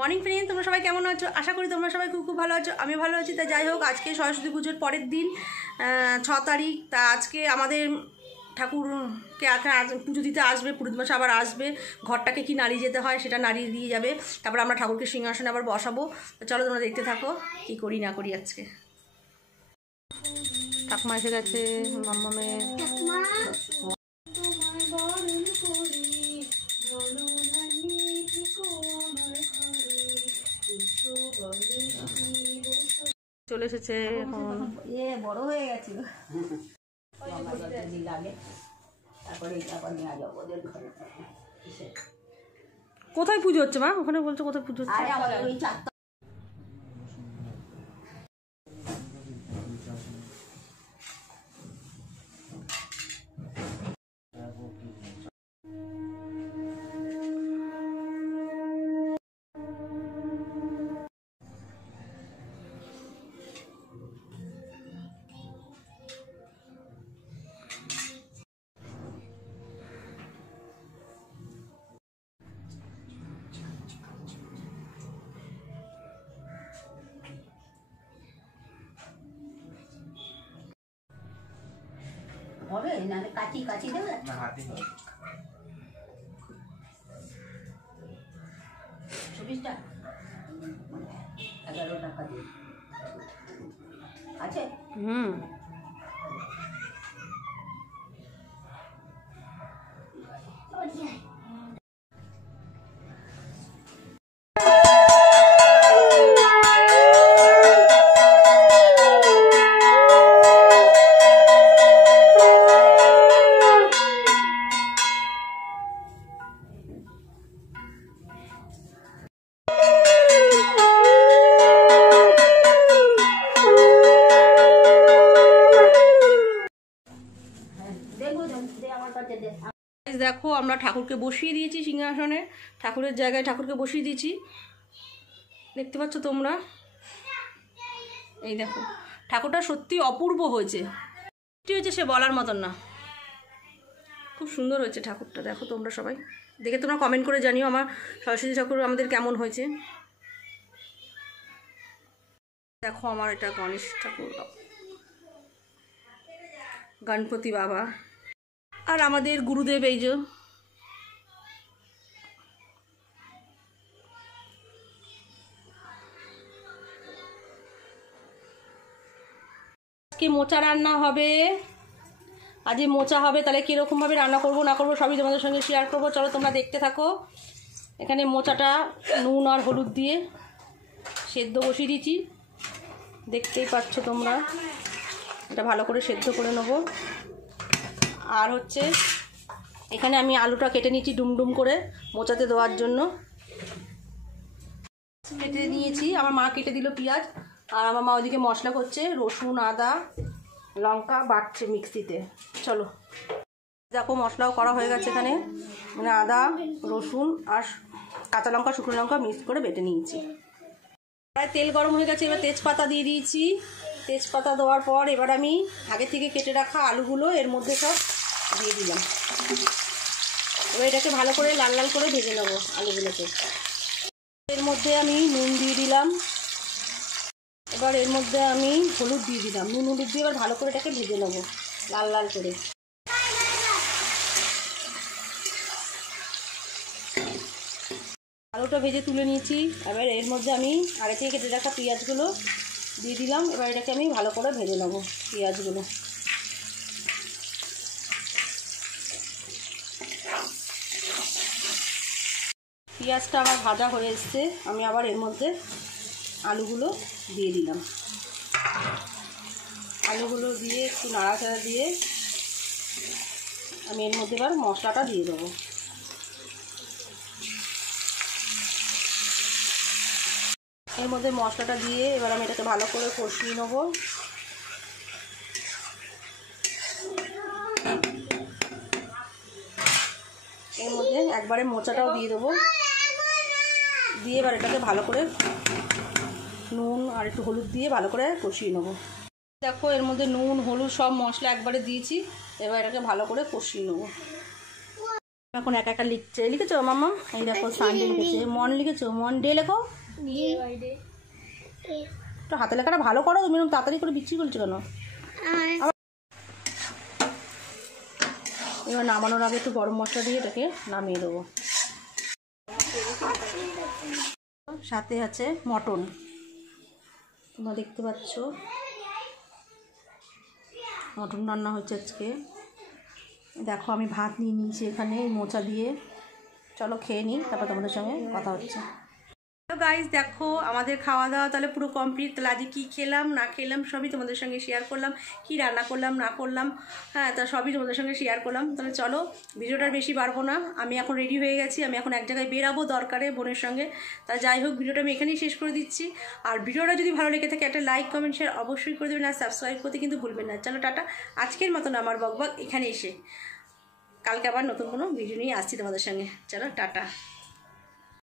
Morning friend, তোমরা সবাই কেমন আছো? আশা করি তোমরা সবাই খুব ভালো আছো। আমি ভালো আছি। তা যাই হোক, আজকে সরস্বতী পুজোর পরের দিন 6 তারিখ। তা আজকে আমাদের ঠাকুরকে পুজো দিতে আসবে, পুরোহিত মশাই আবার আসবে। ঘরটাকে কি নাড়িয়ে যেতে হয় সেটা নাড়িয়ে দিয়ে যাবে। তারপর আমরা ঠাকুরকে সিংহাসনে আবার বসাবো। তো চলো তোমরা দেখতে থাকো কি করি না করি। আজকে ঠাকুমা এসে গেছে। মাম্মামে চলে এসেছে। বড় হয়ে গেছিল। কোথায় পুজো হচ্ছে মা? ওখানে বলছো কোথায় পুজো হচ্ছে? হবে না? কাচি কাচি দেবে না, হাতে 24 টাকা 11 টাকা দিয়ে আছে। দেখো, আমরা ঠাকুরকে বসিয়ে দিয়েছি সিংহাসনে। ঠাকুরের জায়গায় ঠাকুরকে বসিয়ে দিয়েছি, দেখতে পাচ্ছ তোমরা। এই দেখো, ঠাকুরটা সত্যি অপূর্ব হয়েছে। সত্যি হয়েছে, সে বলার মতন না। খুব সুন্দর হয়েছে ঠাকুরটা। দেখো তোমরা সবাই দেখে তোমরা কমেন্ট করে জানিও আমার সরস্বতী ঠাকুর আমাদের কেমন হয়েছে। দেখো, আমার এটা গণেশ ঠাকুর, গণপতি বাবা, আর আমাদের গুরুদেব এই যে। আজকে মোচা রান্না হবে। আজকে মোচা হবে, তাহলে কীরকমভাবে রান্না করবো না করবো সবই তোমাদের সঙ্গে শেয়ার করবো। চলো তোমরা দেখতে থাকো। এখানে মোচাটা নুন আর হলুদ দিয়ে সেদ্ধ বসিয়ে দিয়েছি, দেখতেই পাচ্ছ তোমরা। এটা ভালো করে সেদ্ধ করে নেবো। আর হচ্ছে এখানে আমি আলুটা কেটে নিয়েছি ডুমডুম করে মোচাতে দেওয়ার জন্য। কেটে নিয়েছি, আমার মা কেটে দিল পেঁয়াজ। আর আমার মা ওইদিকে মশলা করছে, রসুন আদা লঙ্কা বাটছে মিক্সিতে। চলো দেখো, মশলাও করা হয়ে গেছে। এখানে মানে আদা রসুন আর কাঁচা লঙ্কা শুকনো লঙ্কা মিক্স করে বেটে নিয়েছি। প্রায় তেল গরম হয়ে গেছে, এবার তেজপাতা দিয়ে দিয়েছি। তেজপাতা দেওয়ার পর এবার আমি আগে থেকে কেটে রাখা আলুগুলো এর মধ্যে সব দিয়ে দিলাম। এবার এটাকে ভালো করে লাল লাল করে ভেজে নেবো আলুগুলোকে। এর মধ্যে আমি নুন দিয়ে দিলাম। এবার এর মধ্যে আমি হলুদ দিয়ে দিলাম। নুন হলুদ দিয়ে এবার ভালো করে এটাকে ভেজে নেবো লাল লাল করে। আলুটা ভেজে তুলে নিয়েছি। এবার এর মধ্যে আমি আগে থেকে কেটে রাখা পেঁয়াজগুলো দিয়ে দিলাম। এবার এটাকে আমি ভালো করে ভেজে নেবো পেঁয়াজগুলো। পেঁয়াজটা আমার ভাজা হয়ে এসছে, আমি আবার এর মধ্যে আলুগুলো দিয়ে দিলাম। আলুগুলো দিয়ে একটু নাড়াচাড়া দিয়ে আমি এর মধ্যে এবার মশলাটা দিয়ে দেবো। এর মধ্যে মশলাটা দিয়ে এবার আমি এটাকে ভালো করে কষিয়ে নেবো। এর মধ্যে একবারে মোচাটাও দিয়ে দেবো। দিয়ে এবার এটাকে ভালো করে নুন আর একটু হলুদ দিয়ে ভালো করে কষিয়ে নেবো। দেখো, এর মধ্যে নুন হলুদ সব মশলা একবারে দিয়েছি। এবার এটাকে ভালো করে কষিয়ে নেবো। এখন একা একা লিখছে, লিখেছো মাম্মা? এই দেখো সানডে লিখেছে, মন লিখেছো, মন ডে লেখো। তো হাতে লেখাটা ভালো করো, তুমি এরকম তাড়াতাড়ি করে বিচ্ছিরি করছো কেন? এবার নামানোর আগে একটু গরম মশলা দিয়ে এটাকে নামিয়ে দেবো। সাথে আছে মটন, তোমরা দেখতে পাচ্ছ মটন রান্না হচ্ছে আজকে। দেখো আমি ভাত নিয়ে নিয়েছি এখানে মোচা দিয়ে। চলো খেয়ে নিই, তারপর তোমাদের সঙ্গে কথা হচ্ছে। তো গাইস দেখো আমাদের খাওয়া দাওয়া তাহলে পুরো কমপ্লিট। তাহলে আজকে কী খেলাম না খেলাম সবই তোমাদের সঙ্গে শেয়ার করলাম, কি রান্না করলাম না করলাম, হ্যাঁ তা সবই তোমাদের সঙ্গে শেয়ার করলাম। তাহলে চলো ভিডিওটার বেশি বাড়বো না, আমি এখন রেডি হয়ে গেছি, আমি এখন এক জায়গায় বেরাবো দরকারে বোনের সঙ্গে। তা যাই হোক ভিডিওটা আমি এখানেই শেষ করে দিচ্ছি। আর ভিডিওটা যদি ভালো লেগে থাকে একটা লাইক কমেন্ট শেয়ার অবশ্যই করে দেবেন, আর সাবস্ক্রাইব করতে কিন্তু ভুলবেন না। চলো টাটা, আজকের মতন আমার বকবক এখানে এসে, কালকে আবার নতুন কোনো ভিডিও নিয়ে আসছি তোমাদের সঙ্গে। চলো টাটা।